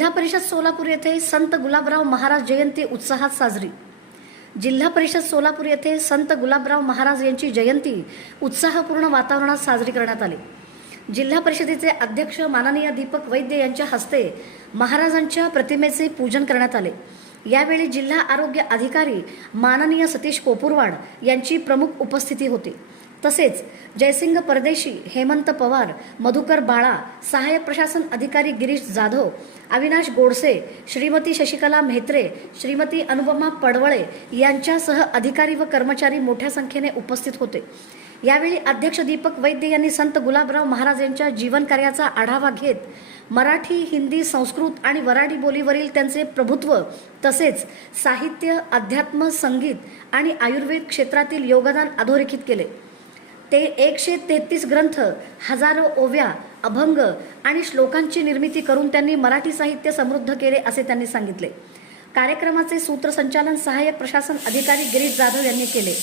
जिल्हा परिषद सोलापूर येथे संत गुलाबराव महाराज जयंती उत्साहात साजरी। जिल्हा परिषद सोलापूर येथे संत गुलाबराव महाराज यांची जयंती उत्साहपूर्ण वातावरणात साजरी करण्यात आली। जिल्हा परिषदेचे अध्यक्ष माननीय दीपक वैद्य यांच्या हस्ते महाराजांच्या प्रतिमेचे पूजन करण्यात आले। यावेळी जिल्हा आरोग्य अधिकारी माननीय सतीश कोपुरवाड यांची प्रमुख उपस्थिती होती। तसेच जयसिंग परदेशी, हेमंत पवार, मधुकर बाळा, सहाय्यक प्रशासन अधिकारी गिरीश जाधव, अविनाश गोडसे, श्रीमती शशिकला म्हेत्रे, श्रीमती अनुपमा पडवळे यांच्यासह अधिकारी व कर्मचारी मोठ्या संख्येने उपस्थित होते। यावेळी अध्यक्ष दीपक वैद्य यांनी संत गुलाबराव महाराज यांच्या जीवन कार्याचा आढावा घेत मराठी, हिंदी, संस्कृत आणि वऱ्हाडी बोलीवरील त्यांचे प्रभुत्व तसेच साहित्य, अध्यात्म, संगीत आणि आयुर्वेद क्षेत्रातील योगदान अधोरेखित केले। ते 133 ग्रंथ, हजारो ओव्या, अभंग आणि श्लोकांची निर्मिती करून त्यांनी मराठी साहित्य समृद्ध केले असे त्यांनी सांगितले। कार्यक्रमाचे सूत्रसंचालन सहाय्यक प्रशासन अधिकारी गिरीश जाधव यांनी केले।